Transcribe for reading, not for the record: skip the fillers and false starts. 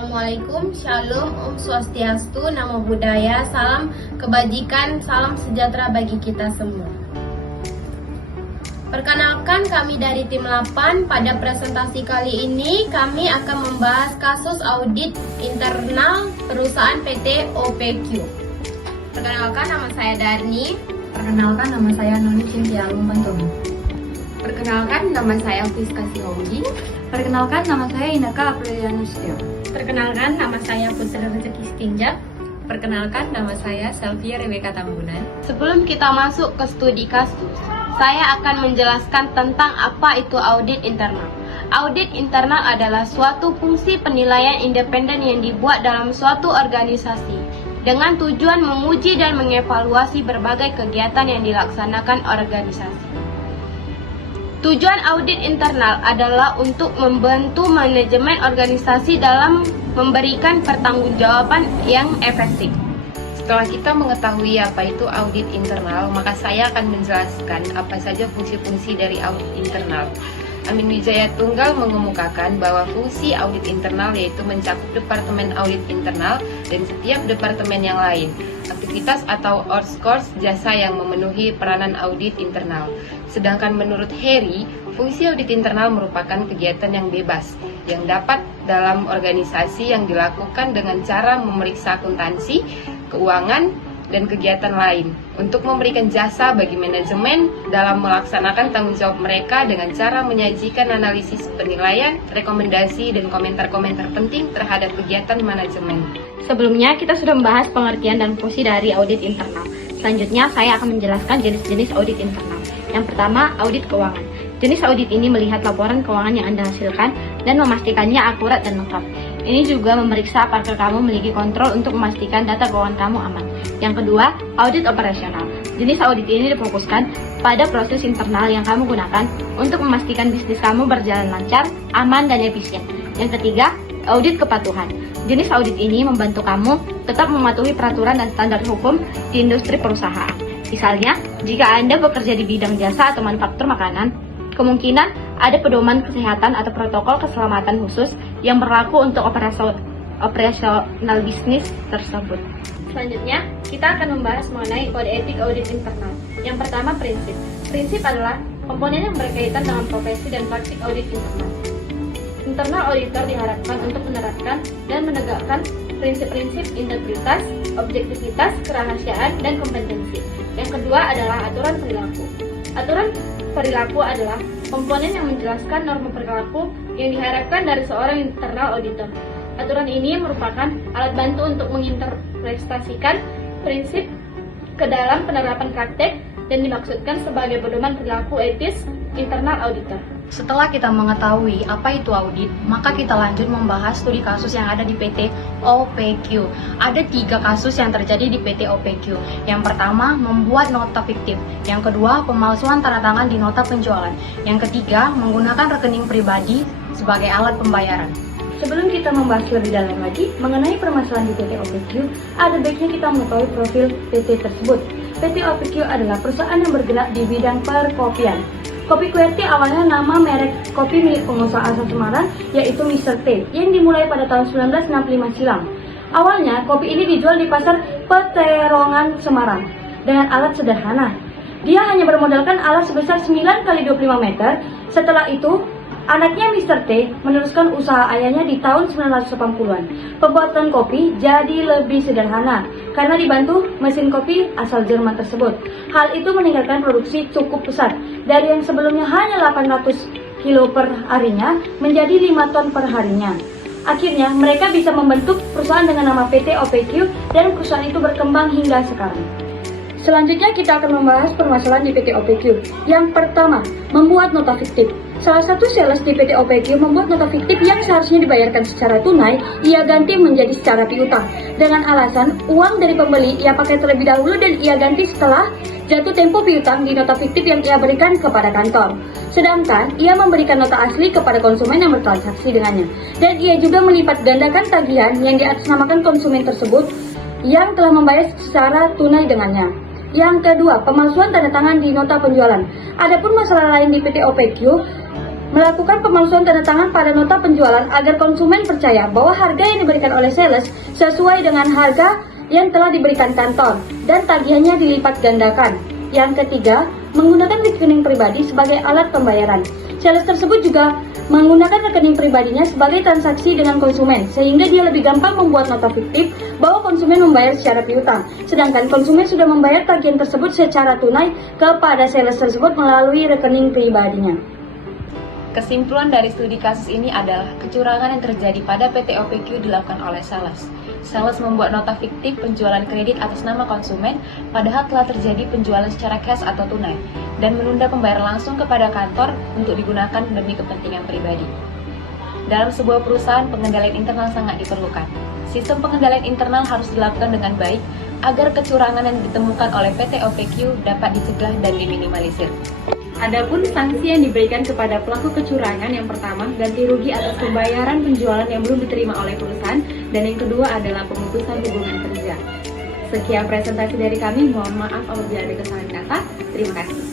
Assalamualaikum, Shalom, Om Swastiastu, Namo Buddhaya, salam kebajikan, salam sejahtera bagi kita semua. Perkenalkan, kami dari tim 8. Pada presentasi kali ini kami akan membahas kasus audit internal perusahaan PT OPQ. Perkenalkan, nama saya Darni. Perkenalkan, nama saya Noni Cynthia Lumbantono. Perkenalkan, nama saya Fiska Sihogi. Perkenalkan, nama saya Indaka Aprilianustio. Perkenalkan, nama saya Putri Rezeki Setinjak. Perkenalkan, nama saya Selvia Rebeka Tambunan. Sebelum kita masuk ke studi kasus, saya akan menjelaskan tentang apa itu audit internal. Audit internal adalah suatu fungsi penilaian independen yang dibuat dalam suatu organisasi dengan tujuan menguji dan mengevaluasi berbagai kegiatan yang dilaksanakan organisasi. Tujuan audit internal adalah untuk membantu manajemen organisasi dalam memberikan pertanggungjawaban yang efektif. Setelah kita mengetahui apa itu audit internal, maka saya akan menjelaskan apa saja fungsi-fungsi dari audit internal. Amin Wijaya Tunggal mengemukakan bahwa fungsi audit internal yaitu mencakup Departemen Audit Internal dan setiap departemen yang lain. Aktivitas atau outsource jasa yang memenuhi peranan audit internal. Sedangkan menurut Harry, fungsi audit internal merupakan kegiatan yang bebas, yang dapat dalam organisasi yang dilakukan dengan cara memeriksa akuntansi, keuangan, dan kegiatan lain untuk memberikan jasa bagi manajemen dalam melaksanakan tanggung jawab mereka dengan cara menyajikan analisis penilaian, rekomendasi, dan komentar-komentar penting terhadap kegiatan manajemen. Sebelumnya, kita sudah membahas pengertian dan fungsi dari audit internal. Selanjutnya, saya akan menjelaskan jenis-jenis audit internal. Yang pertama, audit keuangan. Jenis audit ini melihat laporan keuangan yang Anda hasilkan dan memastikannya akurat dan lengkap. Ini juga memeriksa apakah kamu memiliki kontrol untuk memastikan data keuangan kamu aman. Yang kedua, audit operasional. Jenis audit ini difokuskan pada proses internal yang kamu gunakan untuk memastikan bisnis kamu berjalan lancar, aman, dan efisien. Yang ketiga, audit kepatuhan. Jenis audit ini membantu kamu tetap mematuhi peraturan dan standar hukum di industri perusahaan. Misalnya, jika Anda bekerja di bidang jasa atau manufaktur makanan, kemungkinan ada pedoman kesehatan atau protokol keselamatan khusus yang berlaku untuk operasional bisnis tersebut. Selanjutnya, kita akan membahas mengenai kode etik audit internal. Yang pertama, prinsip. Prinsip adalah komponen yang berkaitan dengan profesi dan praktik audit internal. Internal auditor diharapkan untuk menerapkan dan menegakkan prinsip-prinsip integritas, objektivitas, kerahasiaan, dan kompetensi. Yang kedua adalah aturan perilaku. Aturan perilaku adalah komponen yang menjelaskan norma perilaku yang diharapkan dari seorang internal auditor. Aturan ini merupakan alat bantu untuk menginterpretasikan prinsip ke dalam penerapan praktek dan dimaksudkan sebagai pedoman perilaku etis internal auditor. Setelah kita mengetahui apa itu audit, maka kita lanjut membahas studi kasus yang ada di PT OPQ. Ada 3 kasus yang terjadi di PT OPQ. Yang pertama, membuat nota fiktif. Yang kedua, pemalsuan tanda tangan di nota penjualan. Yang ketiga, menggunakan rekening pribadi sebagai alat pembayaran. Sebelum kita membahas lebih dalam lagi mengenai permasalahan di PT OPQ, ada baiknya kita mengetahui profil PT tersebut. PT OPQ adalah perusahaan yang bergerak di bidang perkopian. Kopi QWERTY awalnya nama merek kopi milik pengusaha asal Semarang, yaitu Mr. T, yang dimulai pada tahun 1965 silam. Awalnya, kopi ini dijual di pasar Peterongan, Semarang, dengan alat sederhana. Dia hanya bermodalkan alat sebesar 9 x 25 meter. Setelah itu, anaknya Mr. T meneruskan usaha ayahnya di tahun 1980-an. Pembuatan kopi jadi lebih sederhana karena dibantu mesin kopi asal Jerman tersebut. Hal itu meningkatkan produksi cukup besar. Dari yang sebelumnya hanya 800 kilo per harinya menjadi 5 ton per harinya. Akhirnya mereka bisa membentuk perusahaan dengan nama PT OPQ dan perusahaan itu berkembang hingga sekarang. Selanjutnya kita akan membahas permasalahan di PT OPQ. Yang pertama, membuat nota fiktif. Salah satu sales di PT OPQ membuat nota fiktif yang seharusnya dibayarkan secara tunai, ia ganti menjadi secara piutang. Dengan alasan uang dari pembeli ia pakai terlebih dahulu dan ia ganti setelah jatuh tempo piutang di nota fiktif yang ia berikan kepada kantor. Sedangkan ia memberikan nota asli kepada konsumen yang bertransaksi dengannya. Dan ia juga melipat gandakan tagihan yang diatasnamakan konsumen tersebut yang telah membayar secara tunai dengannya. Yang kedua, pemalsuan tanda tangan di nota penjualan. Adapun masalah lain di PT OPQ, Melakukan pemalsuan tanda tangan pada nota penjualan agar konsumen percaya bahwa harga yang diberikan oleh sales sesuai dengan harga yang telah diberikan kantor dan tagihannya dilipat gandakan. Yang ketiga, menggunakan rekening pribadi sebagai alat pembayaran. Sales tersebut juga menggunakan rekening pribadinya sebagai transaksi dengan konsumen, sehingga dia lebih gampang membuat nota fiktif bahwa konsumen membayar secara piutang, sedangkan konsumen sudah membayar tagihan tersebut secara tunai kepada sales tersebut melalui rekening pribadinya. Kesimpulan dari studi kasus ini adalah kecurangan yang terjadi pada PT OPQ dilakukan oleh sales. Sales membuat nota fiktif penjualan kredit atas nama konsumen, padahal telah terjadi penjualan secara cash atau tunai, dan menunda pembayaran langsung kepada kantor untuk digunakan demi kepentingan pribadi. Dalam sebuah perusahaan, pengendalian internal sangat diperlukan. Sistem pengendalian internal harus dilakukan dengan baik agar kecurangan yang ditemukan oleh PT OPQ dapat dicegah dan diminimalisir. Adapun sanksi yang diberikan kepada pelaku kecurangan yang pertama, ganti rugi atas pembayaran penjualan yang belum diterima oleh perusahaan, dan yang kedua adalah pemutusan hubungan kerja. Sekian presentasi dari kami, mohon maaf apabila ada kesalahan kata. Terima kasih.